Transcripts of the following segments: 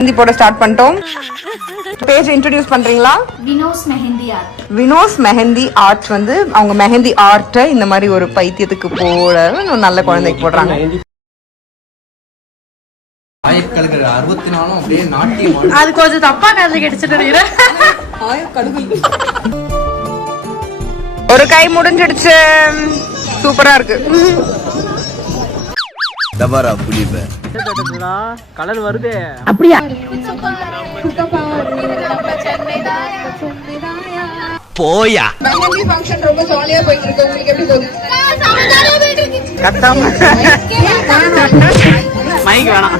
மெஹந்தி போட ஸ்டார்ட் பண்ணிட்டோம். Page introduce பண்றீங்களா? வினோஸ் மெஹந்தி ஆர்ட். வினோஸ் மெஹந்தி ஆர்ட் வந்து அவங்க மெஹந்தி ஆர்ட்டை இந்த மாதிரி ஒரு பைத்தியத்துக்கு போட நல்ல குழந்தைக்கு போடுறாங்க. அது கொஞ்சம் தப்பா காதுல கிடைச்சிட்டு ஒரு கை முடிஞ்சிடுச்சு. சூப்பரா இருக்கு. கலர் வருது அப்படியா? போயா மெஹந்தி ஃபங்க்ஷன் ரொம்ப ஜாலியா போயிட்டு இருக்கு. உங்களுக்கு எப்படி போகுது? கத்தாம மைக் வேணாம்.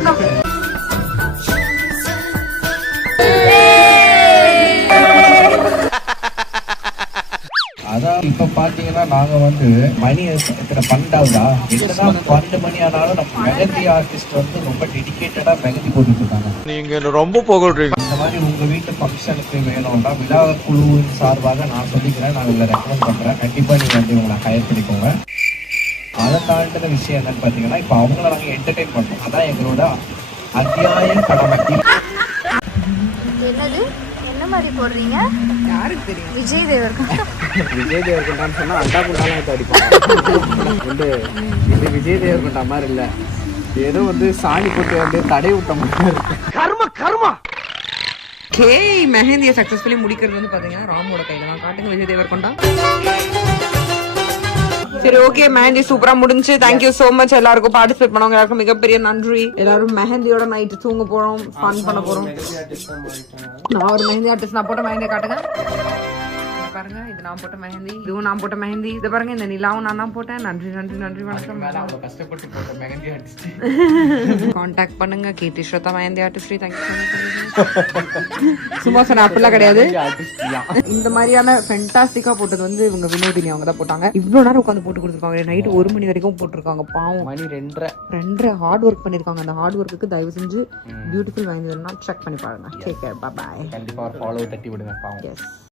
அதான் இப்ப பாத்தீங்கன்னா நாங்க வந்து மணி எத்தனை 12ஆகுதா? என்னதான் 12 மணி ஆனாலும் நம்ம மெஹந்தி ஆர்டிஸ்ட் வந்து ரொம்ப டெடிகேட்டடா மெஹந்தி போட்டுட்டு இருக்காங்க. நீங்க ரொம்ப புகழ்றீங்க. இந்த மாதிரி உங்க வீட்டு ஃபங்க்ஷனுக்கு வேணும்னா விழா குழுவின் சார்பாக நான் சொல்லிக்கிறேன், நான் உங்களை ரெக்கமெண்ட் பண்றேன். கண்டிப்பா நீங்க வந்து உங்களை ஹையர் பண்ணிக்கோங்க. அதை தாண்டின விஷயம் என்னன்னு பாத்தீங்கன்னா இப்ப அவங்கள நாங்க என்டர்டெயின் பண்றோம். அதான் எங்களோட அத்தியாய கடமை. என்னது என்ன மாதிரி போடுறீங்க? யாருக்கு தெரியும்? விஜய் தேவர்கொண்டா. விஜய் தேவர்கொண்டான்னு சொன்னா அண்டா குண்டாலாம் எடுத்து அடிப்பாங்க. வந்து இது விஜய் தேவர்கொண்டா மாதிரி இல்ல, ஏதோ வந்து சாணி போட்டு வந்து தடை விட்ட மாதிரி இருக்கு. கர்மா மெஹந்தியை சக்சஸ்ஃபுல்லி முடிக்கிறது வந்து பாத்தீங்கன்னா ராமோட கையில தான். காட்டுங்க விஜய் தேவர்கொண்டா. சரி, ஓகே, மெஹந்தி சூப்பரா முடிஞ்சு. தேங்க்யூ சோ மச் எல்லாருக்கும் பார்ட்டிசிபேட் பண்ணவங்க எல்லாருக்கும் மிகப்பெரிய நன்றி. எல்லாரும் மெஹந்தியோட நைட்டு தூங்க போறோம், ஃபன் பண்ண போறோம். நான் ஒரு மெஹந்தி ஆர்டிஸ்ட். நான் போட்ட மெஹந்தியை காட்டுங்க. பாருங்க, இது நான் போட்ட மெஹந்தி, இதுவும் நான் போட்ட மெஹந்தி. இது பாருங்க, இந்த நிலாவும் நான் தான் போட்டேன். நன்றி நன்றி நன்றி, வணக்கம். கஷ்டப்பட்டு போட்ட மெஹந்தி ஆர்டிஸ்ட் கான்டாக்ட் பண்ணுங்க. கீர்த்தி ஸ்ரோதா mehndi artist. Thank you so much. சும்மா சொன்ன அப்படிலாம் கிடையாது. இந்த மாதிரியான ஃபென்டாஸ்டிக்கா போட்டது வந்து இவங்க வினோதினி அவங்க தான் போட்டாங்க. இவ்வளவு நேரம் உட்காந்து போட்டு கொடுத்துருக்காங்க. நைட்டு 1 மணி வரைக்கும் போட்டிருக்காங்க. பாவம், மணி 2:30 ஹார்ட் ஒர்க் பண்ணிருக்காங்க. அந்த ஹார்ட் ஒர்க்குக்கு தயவு செஞ்சு பியூட்டிஃபுல் வாங்கினா செக் பண்ணி பாருங்க. Take care, bye bye. கண்டிப்பா ஃபாலோ தட்டி விடுங்க. எஸ்.